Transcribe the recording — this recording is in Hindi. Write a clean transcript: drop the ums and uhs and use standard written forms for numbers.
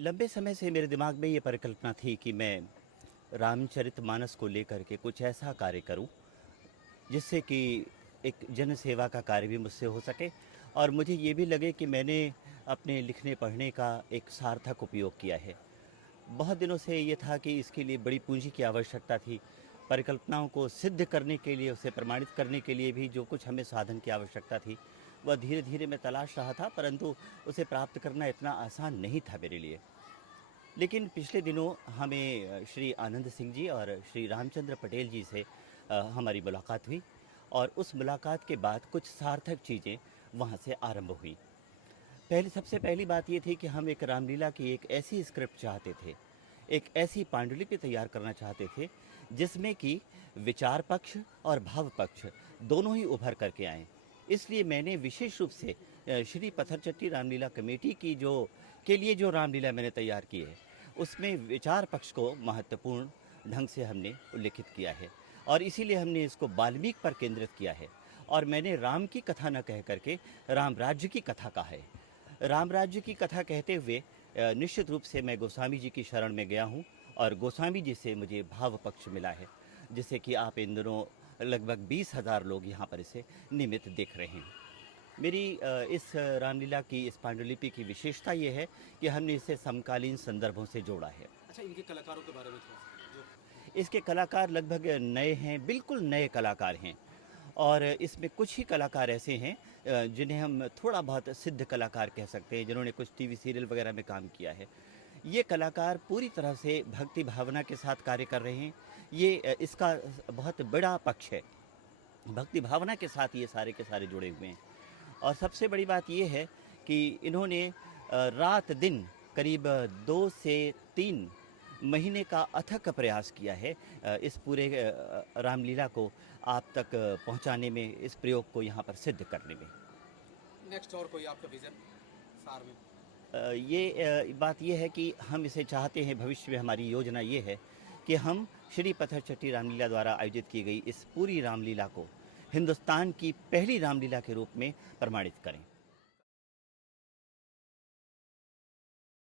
लंबे समय से मेरे दिमाग में ये परिकल्पना थी कि मैं रामचरितमानस को लेकर के कुछ ऐसा कार्य करूं जिससे कि एक जन सेवा का कार्य भी मुझसे हो सके और मुझे ये भी लगे कि मैंने अपने लिखने पढ़ने का एक सार्थक उपयोग किया है। बहुत दिनों से ये था कि इसके लिए बड़ी पूंजी की आवश्यकता थी। परिकल्पनाओं को सिद्ध करने के लिए, उसे प्रमाणित करने के लिए भी जो कुछ हमें साधन की आवश्यकता थी, वह धीरे-धीरे मैं तलाश रहा था, परंतु उसे प्राप्त करना इतना आसान नहीं था मेरे लिए। लेकिन पिछले दिनों हमें श्री आनंद सिंह जी और श्री रामचंद्र पटेल जी से हमारी मुलाकात हुई और उस मुलाकात के बाद कुछ सार्थक चीज़ें वहाँ से आरंभ हुई। सबसे पहली बात ये थी कि हम एक रामलीला की एक ऐसी स्क्रिप्ट चाहते थे, एक ऐसी पांडुलिपि तैयार करना चाहते थे जिसमें कि विचार पक्ष और भाव पक्ष दोनों ही उभर करके आएँ। इसलिए मैंने विशेष रूप से श्री पत्थरचट्टी रामलीला कमेटी की के लिए जो रामलीला मैंने तैयार की है, उसमें विचार पक्ष को महत्वपूर्ण ढंग से हमने उल्लिखित किया है और इसीलिए हमने इसको वाल्मीकि पर केंद्रित किया है और मैंने राम की कथा न कह करके राम राज्य की कथा कहा है। राम राज्य की कथा कहते हुए निश्चित रूप से मैं गोस्वामी जी की शरण में गया हूँ और गोस्वामी जी से मुझे भाव पक्ष मिला है, जिससे कि आप इन दिनों लगभग 20,000 लोग यहाँ पर इसे नियमित देख रहे हैं। मेरी इस रामलीला की, इस पांडुलिपि की विशेषता ये है कि हमने इसे समकालीन संदर्भों से जोड़ा है। अच्छा, इनके कलाकारों के बारे में थोड़ा जो इसके कलाकार लगभग नए हैं, बिल्कुल नए कलाकार हैं और इसमें कुछ ही कलाकार ऐसे हैं जिन्हें हम थोड़ा बहुत सिद्ध कलाकार कह सकते हैं, जिन्होंने कुछ टीवी सीरियल वगैरह में काम किया है। ये कलाकार पूरी तरह से भक्ति भावना के साथ कार्य कर रहे हैं। ये इसका बहुत बड़ा पक्ष है। भक्ति भावना के साथ ये सारे के सारे जुड़े हुए हैं और सबसे बड़ी बात ये है कि इन्होंने रात दिन करीब 2 से 3 महीने का अथक प्रयास किया है इस पूरे रामलीला को आप तक पहुंचाने में, इस प्रयोग को यहाँ पर सिद्ध करने में। नेक्स्ट और कोई आपका विजन सार में? बात ये है कि हम इसे चाहते हैं, भविष्य में हमारी योजना ये है कि हम श्री पत्थरचट्टी रामलीला द्वारा आयोजित की गई इस पूरी रामलीला को हिंदुस्तान की पहली रामलीला के रूप में प्रमाणित करें।